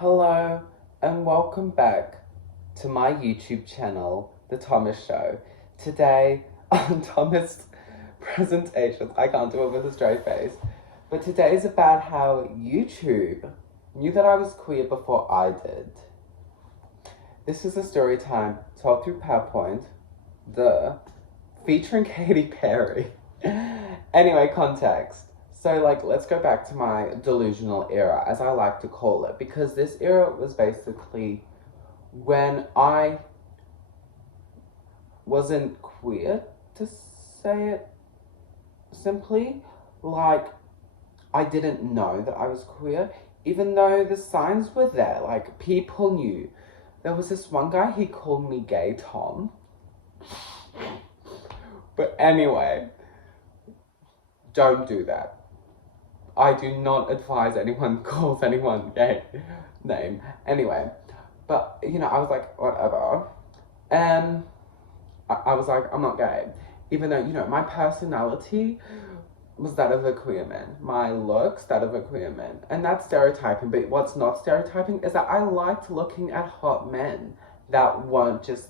Hello and welcome back to my YouTube channel, The Thomas Show. Today on Thomas Presentations, I can't do it with a straight face, but today is about how YouTube knew that I was queer before I did. This is a story time told through PowerPoint, featuring Katy Perry. Anyway, context. So, let's go back to my delusional era, as I like to call it, because this era was basically when I wasn't queer, to say it simply. I didn't know that I was queer, even though the signs were there. People knew. There was this one guy, he called me Gay Tom. But anyway, don't do that. I do not advise anyone calls anyone gay name. Anyway, but, I was like, whatever. And I was like, I'm not gay. Even though, my personality was that of a queer man. My looks, that of a queer man. And that's stereotyping. But what's not stereotyping is that I liked looking at hot men that weren't just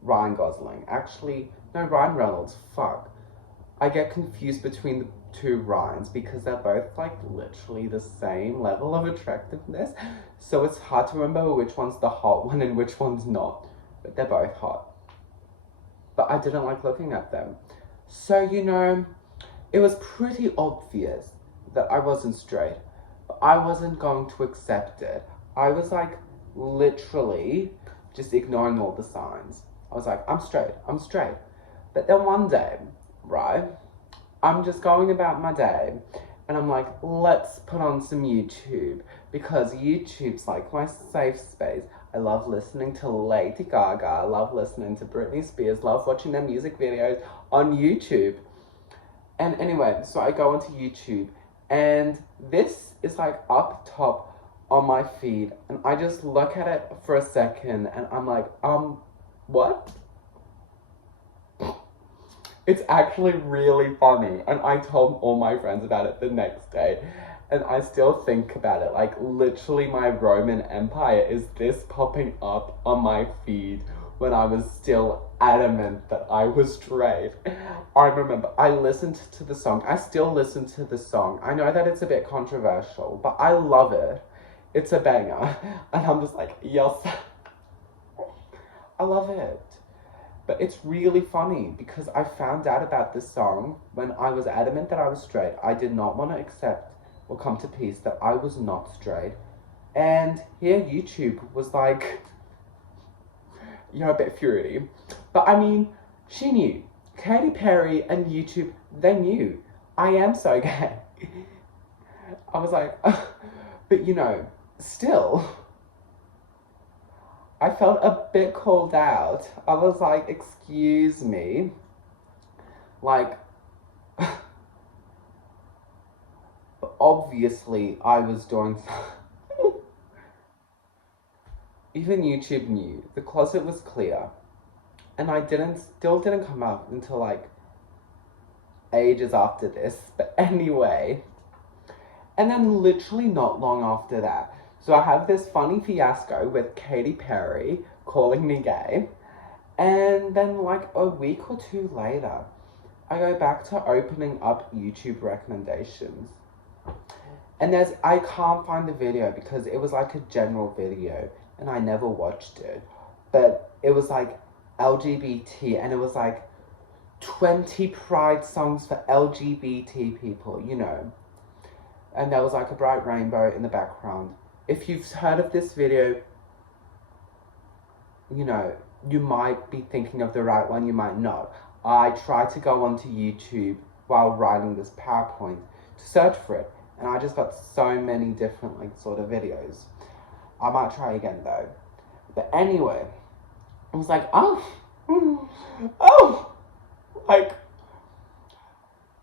Ryan Gosling. Actually, no, Ryan Reynolds. Fuck. I get confused between the two Ryans because they're both literally the same level of attractiveness. So it's hard to remember which one's the hot one and which one's not. But they're both hot. But I didn't like looking at them. So, it was pretty obvious that I wasn't straight. But I wasn't going to accept it. I was literally just ignoring all the signs. I was like, I'm straight. But then one day, right, I'm just going about my day and I'm like, let's put on some YouTube, because YouTube's my safe space. I love listening to Lady Gaga, I love listening to Britney Spears, love watching their music videos on YouTube. And anyway, so I go onto YouTube and this is up top on my feed, and I just look at it for a second and I'm like, what? It's actually really funny, and I told all my friends about it the next day, and I still think about it. Literally my Roman Empire is this popping up on my feed when I was still adamant that I was straight. I remember I listened to the song. I still listen to the song. I know that it's a bit controversial, but I love it. It's a banger, and I'm just like, yes, I love it. But it's really funny because I found out about this song when I was adamant that I was straight. I did not want to accept or come to peace that I was not straight. And here YouTube was a bit furious. But I mean, she knew. Katy Perry and YouTube, they knew. I am so gay. I was like, but still, I felt a bit called out. I was like, excuse me. Obviously, I was doing Even YouTube knew. The closet was clear. And I still didn't come out until ages after this. But anyway. And then literally not long after that. So I have this funny fiasco with Katy Perry calling me gay. And then a week or two later, I go back to opening up YouTube recommendations. And I can't find the video because it was a general video and I never watched it. But it was LGBT, and it was 20 pride songs for LGBT people, And there was a bright rainbow in the background. If you've heard of this video, you might be thinking of the right one, you might not. I tried to go onto YouTube while writing this PowerPoint to search for it, and I just got so many different sort of videos. I might try again though. But anyway, I was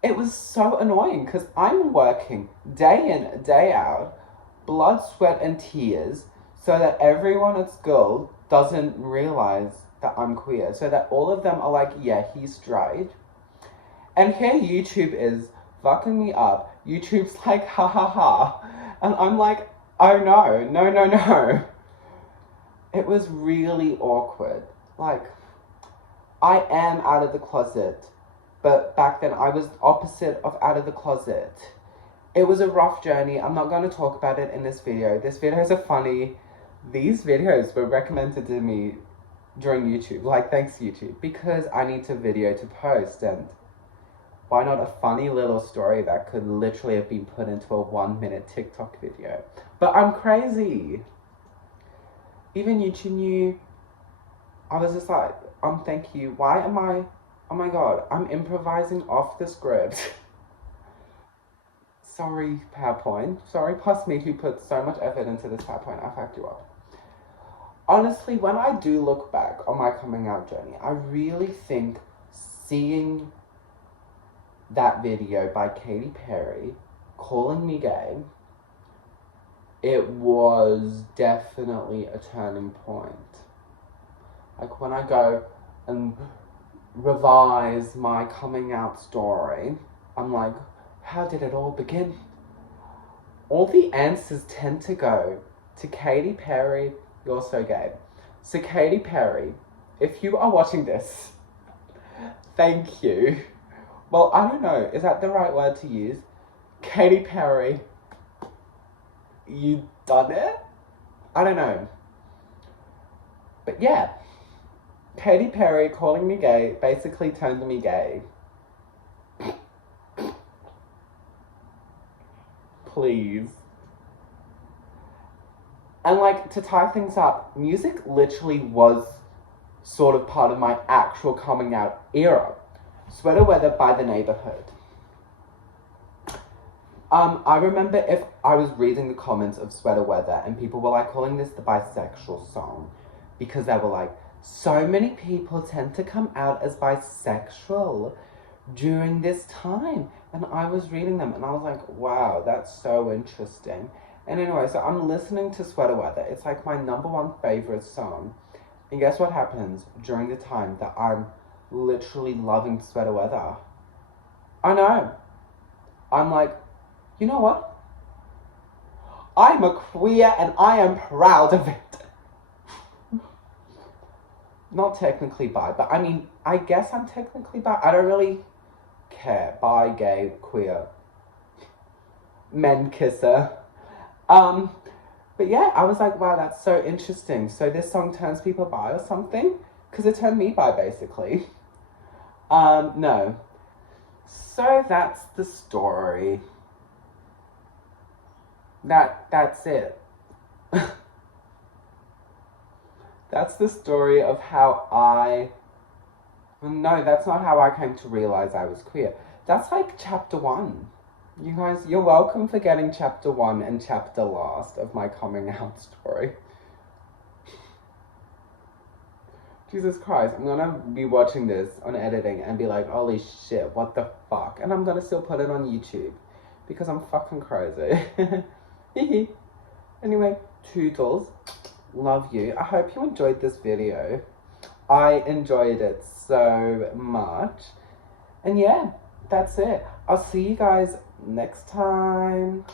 it was so annoying because I'm working day in, day out, blood, sweat, and tears, so that everyone at school doesn't realize that I'm queer. So that all of them are yeah, he's straight. And here YouTube is fucking me up. YouTube's ha ha ha. And I'm Oh no. It was really awkward. Like, I am out of the closet, but back then I was opposite of out of the closet. It was a rough journey. I'm not going to talk about it in this video. This videos are funny. These videos were recommended to me during YouTube. Like, thanks YouTube. Because I need to video to post, and why not a funny little story that could literally have been put into a 1-minute TikTok video? But I'm crazy. Even YouTube knew. I was just like, thank you. Why am I... Oh my god, I'm improvising off the script. Sorry, PowerPoint. Sorry, plus me who put so much effort into this PowerPoint. I fucked you up. Honestly, when I do look back on my coming out journey, I really think seeing that video by Katy Perry calling me gay, it was definitely a turning point. Like, when I go and revise my coming out story, I'm like, how did it all begin? All the answers tend to go to Katy Perry. You're so gay. So Katy Perry, if you are watching this, thank you. Well, I don't know, is that the right word to use? Katy Perry, you done it? I don't know. But yeah, Katy Perry calling me gay basically turned me gay. Please. And like, to tie things up, music literally was sort of part of my actual coming out era. Sweater Weather by The Neighborhood. I remember if I was reading the comments of Sweater Weather and people were like calling this the bisexual song, because they were like, so many people tend to come out as bisexual during this time. And I was reading them and I was like, wow, that's so interesting. And anyway, so I'm listening to Sweater Weather. It's like my #1 favorite song. And guess what happens during the time that I'm literally loving Sweater Weather? I know. I'm like, you know what? I'm a queer and I am proud of it. Not technically bi, but I mean, I guess I'm technically bi. I don't really care. Bi, gay, queer. Men kisser. But yeah, I was like, wow, that's so interesting. So this song turns people bi or something? Because it turned me bi, basically. No. So that's the story. That's it. That's the story of how no, that's not how I came to realize I was queer. That's like chapter 1. You guys, you're welcome for getting chapter 1 and chapter last of my coming out story. Jesus Christ, I'm gonna be watching this on editing and be like, holy shit, what the fuck? And I'm gonna still put it on YouTube because I'm fucking crazy. Anyway, toodles. Love you. I hope you enjoyed this video. I enjoyed it so much. And yeah, that's it. I'll see you guys next time.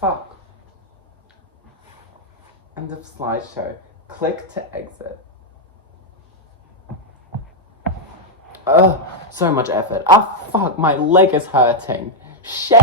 Fuck. End of slideshow. Click to exit. So much effort. Ah, fuck, my leg is hurting. Shit.